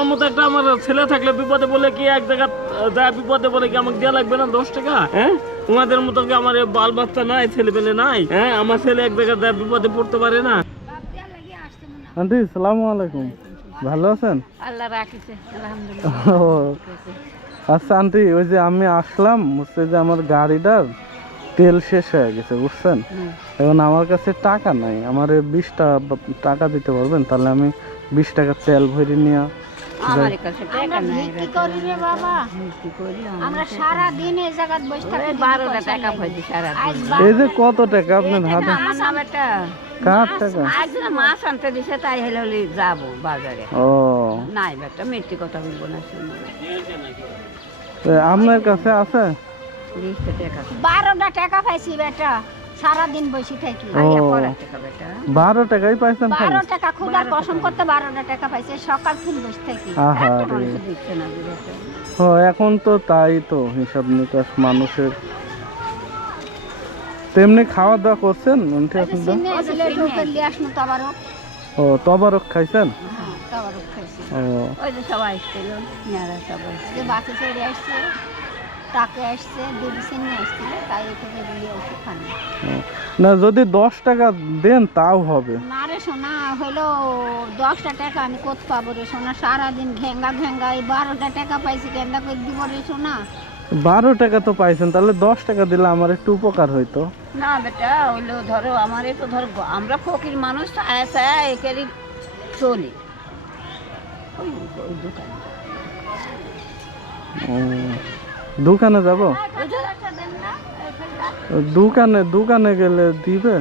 তোমার মতো একটা আমার ছেলে থাকলে বিপদে বলে কি এক জায়গা যা বিপদে বলে কি আমাকে দেওয়া লাগবে না দশ টাকা? হ্যাঁ? তোমাদের মতো কি আমার বাল বাচ্চা নাই ছেলে পেলে নাই? হ্যাঁ আমার ছেলে এক জায়গায় যা বিপদে পড়তে পারে না। আন্টি সালামু আলাইকুম। ভালো আছেন? আল্লাহ রাখিছে আলহামদুলিল্লাহ। ও আচ্ছা আন্টি ওই যে আমি আসলাম হচ্ছে যে আমার গাড়িটার তেল শেষ হয়ে গেছে বুঝছেন? এখন আমার কাছে টাকা নাই আমার বিশটা টাকা দিতে পারবেন তাহলে আমি বিশ টাকা তেল ভরে নিয়ে আমার কাছে টাকা নাই ভিক্ষি করি রে বাবা। কি করি আমরা সারা দিন এই জায়গায় বসে থাকি বারোটা টাকা পাইছি সারা এই যে কত টাকা। আপনার হাতে? আমার নাম একটা টাকা? আজ না মাছ আনতে দিছে তাই হলে হলে যাব বাজারে। ও। নাই বেটা কথা বলব না শুনে আপনার কাছে আছে? বিশটা টাকা। বারোটা টাকা পাইছি বেটা। সারা দিন বসে থাকি। ও বারো টাকাই পাইছেন বারো টাকা খুদার কসম করতে বারোটা টাকা পাইছে সকাল থেকে বসে থাকি। ও এখন তো তাই তো হিসাব নিকাশ মানুষের। তেমনি খাওয়া দাওয়া করছেন ও তবারক খাইছেন? ও। ওই যে সবাই এসছিল সবাই বাসে চড়ে আসছে। টাকে আসছে দেবী সিনে আসছিল তাই এখানে দিয়ে ওষুধ খানি না যদি দশ টাকা দেন তাও হবে। না রে সোনা হলো দশটা টাকা আমি কোথ পাবো রে সোনা? সারাদিন ঘেঙ্গা ঘেঙ্গা এই বারোটা টাকা পাইছি কেন্দা করে দিব রে সোনা? বারো টাকা তো পাইছেন তাহলে দশ টাকা দিলে আমার একটু উপকার হইতো। না বেটা হইল ধরো আমার তো ধরো আমরা ফকির মানুষ ছায়া ছায়া একেরই চলি। ওই দোকানে। দোকানে যাব? দোকানে দোকানে গেলে দিবে?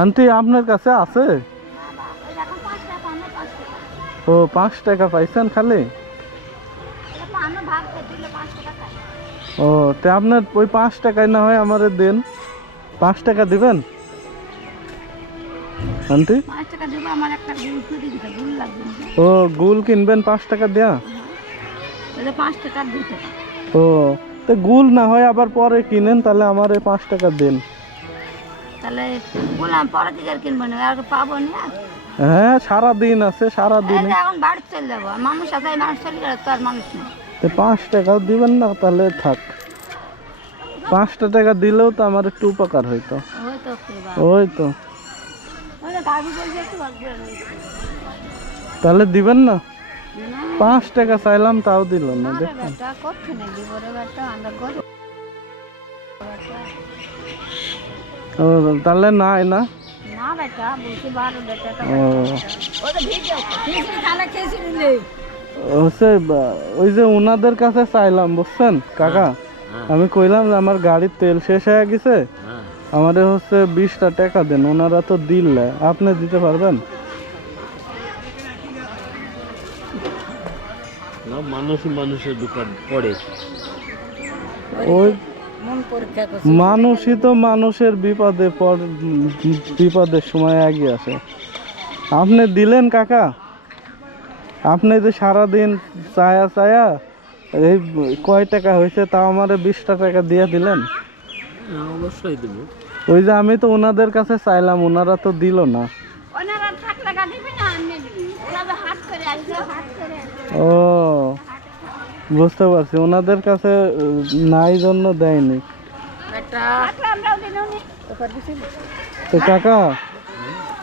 আন্টি, আপনার কাছে আছে? ও, পাঁচ টাকা পাইছেন খালি? ও, তে আপনার ওই পাঁচ টাকায় না হয় আমারে দেন। পাঁচ টাকা দিবেন? আন্টি। ও, গুল কিনবেন, পাঁচ টাকা দেয়া? পাঁচ টাকা। ও তো গুল না হয় আবার পরে কিনেন তাহলে আমার এই পাঁচ টাকা দেন। তাহলে বললাম পরে আর কিনবো না আর পাবো না? হ্যাঁ সারা দিন আছে সারা দিনে এখন বাড়ি চলে যাব মানুষ আছে মানুষ চলে গেলে তো আর মানুষ নেই। তো পাঁচ টাকা দিবেন না তাহলে থাক। পাঁচটা টাকা দিলেও তো আমার একটু উপকার হইতো। ওই তো। তাহলে দিবেন না না? পাঁচ টাকা চাইলাম তাও দিল না দেখুন। ও তাহলে নাই না? হচ্ছে ওই যে ওনাদের কাছে চাইলাম বুঝছেন কাকা? আমি কইলাম যে আমার গাড়ির তেল শেষ হয়ে গেছে। হ্যাঁ। আমাদের হচ্ছে বিশটা টাকা দেন ওনারা তো দিলে আপনি দিতে পারবেন? মানুষই মানুষের দোকান পড়ে। ওই মন মানুষই তো মানুষের বিপদে পর বিপদের সময় এগিয়ে আসে। আপনি দিলেন কাকা? আপনি যে সারাদিন চায়া চায়া এই কয় টাকা হয়েছে তাও আমার বিশটা টাকা দিয়ে দিলেন? অবশ্যই দেবো। ওই যে আমি তো ওনাদের কাছে চাইলাম ওনারা তো দিল না। তো ও বুঝতে পারছি। ওনাদের কাছে নাই জন্য দেয়নি। তো কাকা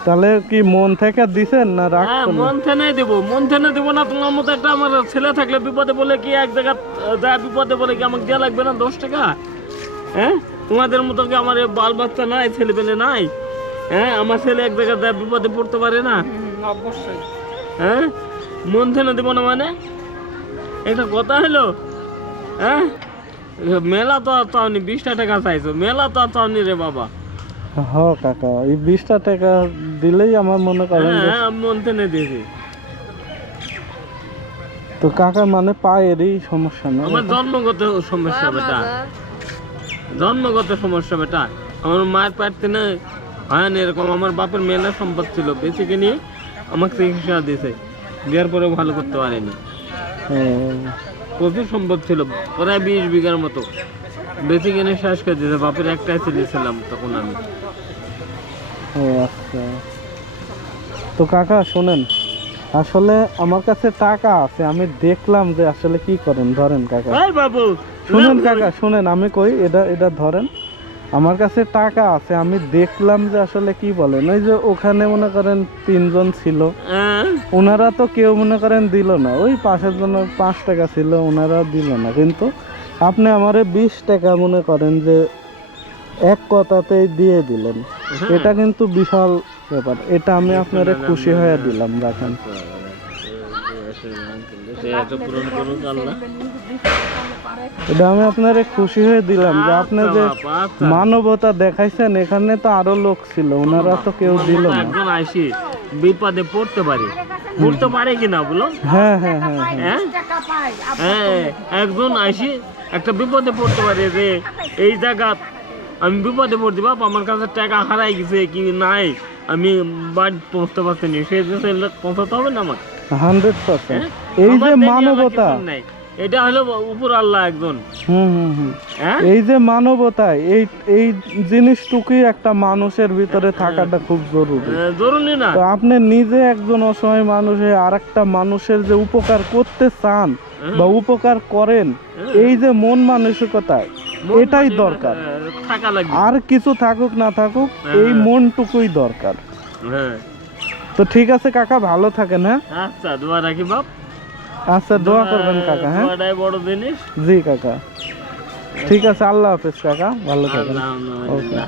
তাহলে কি মন থেকে দিছেন না রাগ হ্যাঁ? মন থেনে দেবো। মন থেনে দেবো না তোমার মতো একটা আমার ছেলে থাকলে বিপদে বলে কি এক জায়গা যা বিপদে বলে কি আমাকে দেওয়া লাগবে না দশ টাকা? হ্যাঁ? তোমাদের মতো কি আমার বাল বাচ্চা নাই ছেলে পেলে নাই? হ্যাঁ? আমার ছেলে এক জায়গায় যা বিপদে পড়তে পারে না? অবশ্যই। হ্যাঁ? মন থেনে দেবো না মানে? একটা কথা হলো? হ্যাঁ? মেলা তো আর চাওনি বিশটা টাকা চাইছো। মেলা তো আর চাওনি রে বাবা। হ কাকা এই বিশটা টাকা দিলেই আমার মনে করেন হ্যাঁ আমি মন থেনে দিয়েছি। তো কাকা মানে পায়েরই সমস্যা না? আমার জন্মগত সমস্যা বেটা। জন্মগত সমস্যা বেটা। আমার মায়ের পেট থেকে হয় না এরকম। আমার বাপের মেলা সম্পদ ছিল। বেশি কিনে আমাকে চিকিৎসা দিয়েছে। দেওয়ার পরে ভালো করতে পারেনি। প্রচুর সম্পদ ছিল প্রায় বিশ বিঘার মতো। বেশি কিনে শেষ করে দিয়েছে বাপের একটাই ছেলে ছিলাম তখন আমি। ও আচ্ছা। তো কাকা শোনেন আসলে আমার কাছে টাকা আছে আমি দেখলাম যে আসলে কি করেন ধরেন কাকা। শুনেন কাকা শুনেন আমি কই এটা এটা ধরেন। আমার কাছে টাকা আছে আমি দেখলাম যে আসলে কি বলেন ওই যে ওখানে মনে করেন তিনজন ছিল হ্যাঁ? ওনারা তো কেউ মনে করেন দিল না ওই পাশের জন্য পাঁচ টাকা ছিল ওনারা দিল না কিন্তু আপনি আমারে বিশ টাকা মনে করেন যে এক কথাতেই দিয়ে দিলেন এটা কিন্তু বিশাল ব্যাপার এটা আমি আপনারে খুশি হয়ে দিলাম রাখেন এটা আমি আপনারে খুশি হয়ে দিলাম যে আপনি যে আচ্ছা। মানবতা দেখাইছেন এখানে তো আরও লোক ছিল ওনারা তো কেউ দিল না। একজন আইসি বিপদে পড়তে পারে। পড়তে পারে কিনা বলো হ্যাঁ হ্যাঁ হ্যাঁ হ্যাঁ। একজন আইসি একটা বিপদে পড়তে পারে যে এই জায়গা আমি বিপদে পড়তে বাপ আমার কাছে টাকা হারাই গেছে কি নাই আমি বাড়ি পৌঁছতে পারছি না। সেই পৌঁছাতে হবে না আমার হান্ড্রেড পার্সেন্ট? এই যে মানবতা। এটা হলো উপর আল্লাহ একজন। হ্যাঁ? এই যে মানবতা এই এই জিনিসটুকুই একটা মানুষের ভিতরে থাকাটা খুব জরুরি। জরুরি না। তো আপনি নিজে একজন অসহায় মানুষে আর একটা মানুষের যে উপকার করতে চান বা উপকার করেন এই যে মন মানসিকতা এটাই দরকার। আর কিছু থাকুক না থাকুক এই মনটুকুই দরকার। হ্যাঁ। তো ঠিক আছে কাকা ভালো থাকেন হ্যাঁ? আচ্ছা দোয়া রাখি বাপ। আচ্ছা দোয়া করবেন কাকা হ্যাঁ? দোয়াটাই বড় জিনিস। জি কাকা। ঠিক আছে আল্লাহ হাফেজ কাকা। ভালো থাকবেন। ওকে।